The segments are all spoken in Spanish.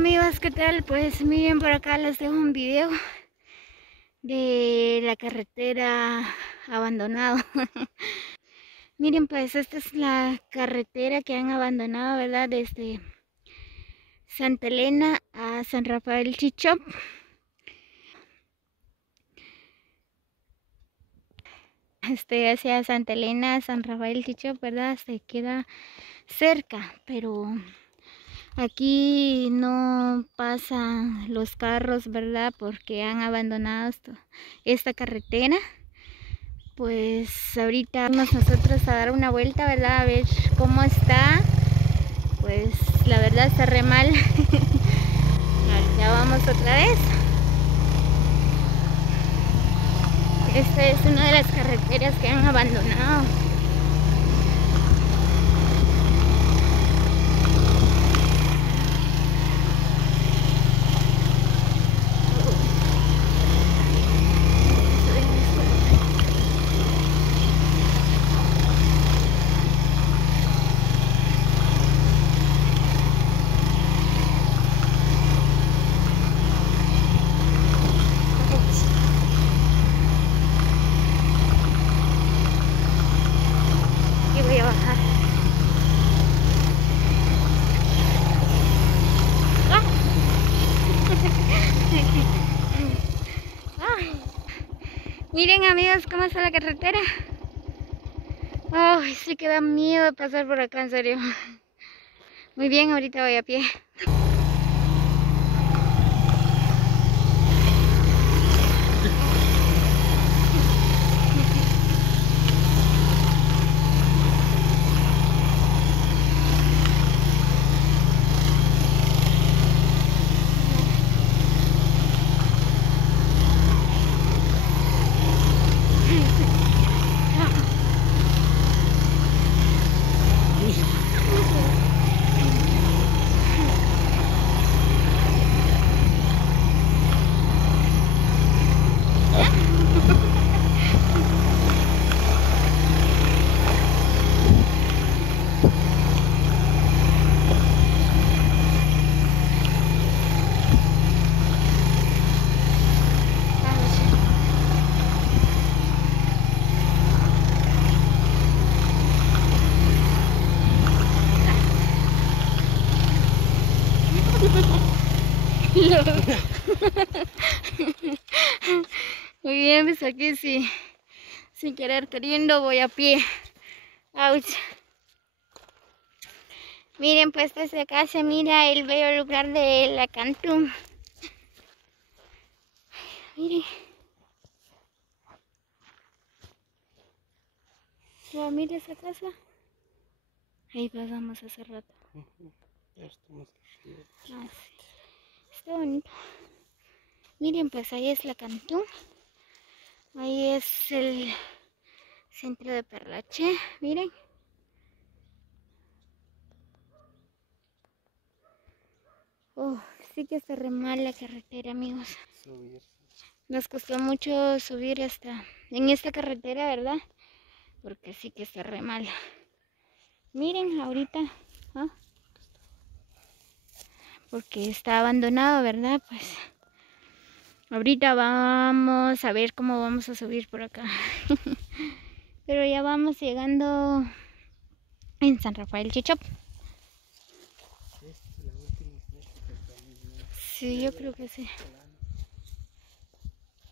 amigos, ¿qué tal? Pues miren, por acá les dejo un video de la carretera abandonado. Miren, pues esta es la carretera que han abandonado, ¿verdad? Desde Santa Elena a San Rafael Chichop. Hacia Santa Elena, San Rafael Chichop, ¿verdad? Se queda cerca, pero aquí no pasan los carros, ¿verdad? Porque han abandonado esta carretera. Pues ahorita vamos nosotros a dar una vuelta, ¿verdad? A ver cómo está. Pues la verdad está re mal. Ya vamos otra vez. Esta es una de las carreteras que han abandonado. Y voy a bajar. Miren amigos cómo está la carretera. Ay, sí que da miedo pasar por acá, en serio. Muy bien, ahorita voy a pie. Muy bien, pues aquí sí, sin querer queriendo voy a pie. Ouch. Miren, pues desde acá se mira el bello lugar de la Cantú. Miren. Ya, mira esa casa. Ahí pasamos hace rato. Ah, sí. Está bonito. Miren, pues ahí es la Cantú. Ahí es el centro de Perlache. Miren. Sí que está re mal la carretera, amigos. Nos costó mucho subir hasta en esta carretera, ¿verdad? Porque sí que está re mal. Miren, ahorita, ¿ah? Porque está abandonado, ¿verdad? Pues ahorita vamos a ver cómo vamos a subir por acá. Pero ya vamos llegando en San Rafael Chichop. Sí, yo creo que sí.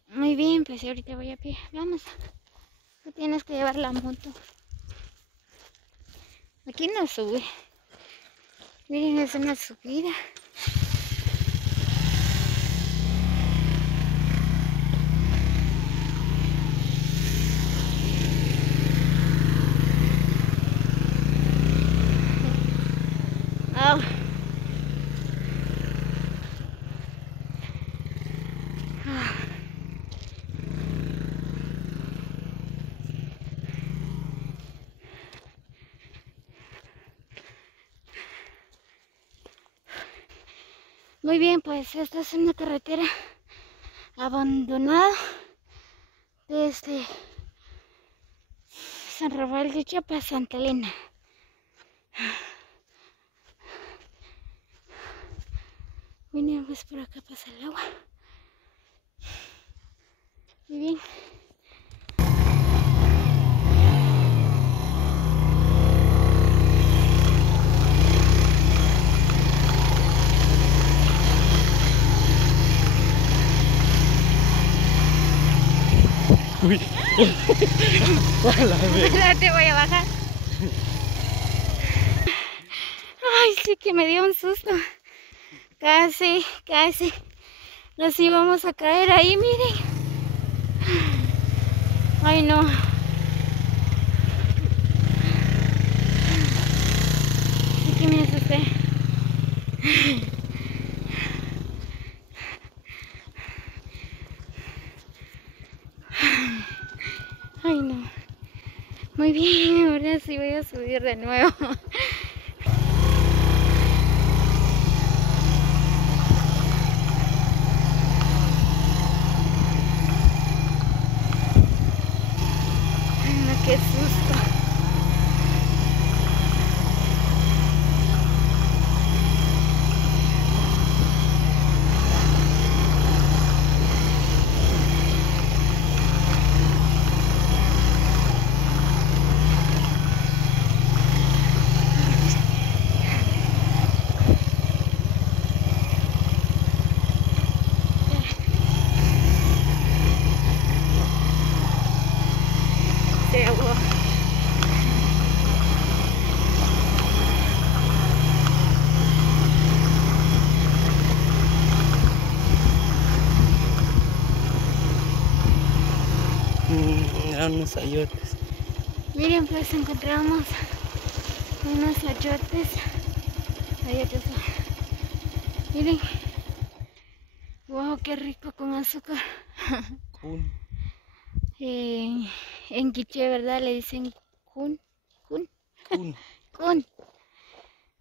Muy bien, pues ahorita voy a pie. Vamos. Tú tienes que llevar la moto. Aquí no sube. Miren, es una subida. Oh. Muy bien, pues esta es una carretera abandonada desde San Rafael de Chiapas, Santa Elena. Miren, pues por acá pasa el agua. Muy bien. Uy. Ahora te voy a bajar. Ay, sí que me dio un susto. Casi, casi. Nos íbamos a caer ahí, miren. Ay, no. Sí que me asusté. Ay, no. Muy bien, ahora sí voy a subir de nuevo. Ay, no, qué susto. Se ahogó. Eran unos ayotes. Miren, pues encontramos unos ayotes. Ayotes. Miren. Wow, qué rico con azúcar. Kun. En quiché, ¿verdad? Le dicen kun. Kun. Kun. Kun.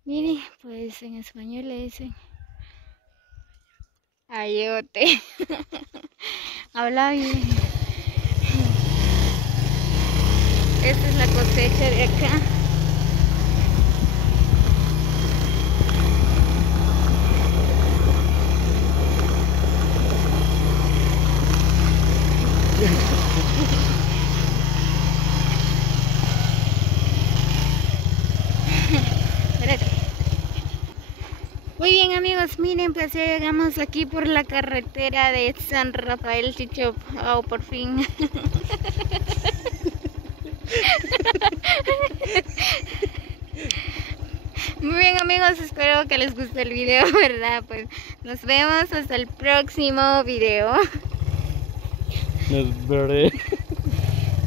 Miren, pues en español le dicen ayote. Habla bien. Esta es la cosecha de acá. Muy bien, amigos, miren, pues ya llegamos aquí por la carretera de San Rafael Chichop. Oh, por fin. Muy bien, amigos, espero que les guste el video, ¿verdad? Pues nos vemos hasta el próximo video. Nos veré.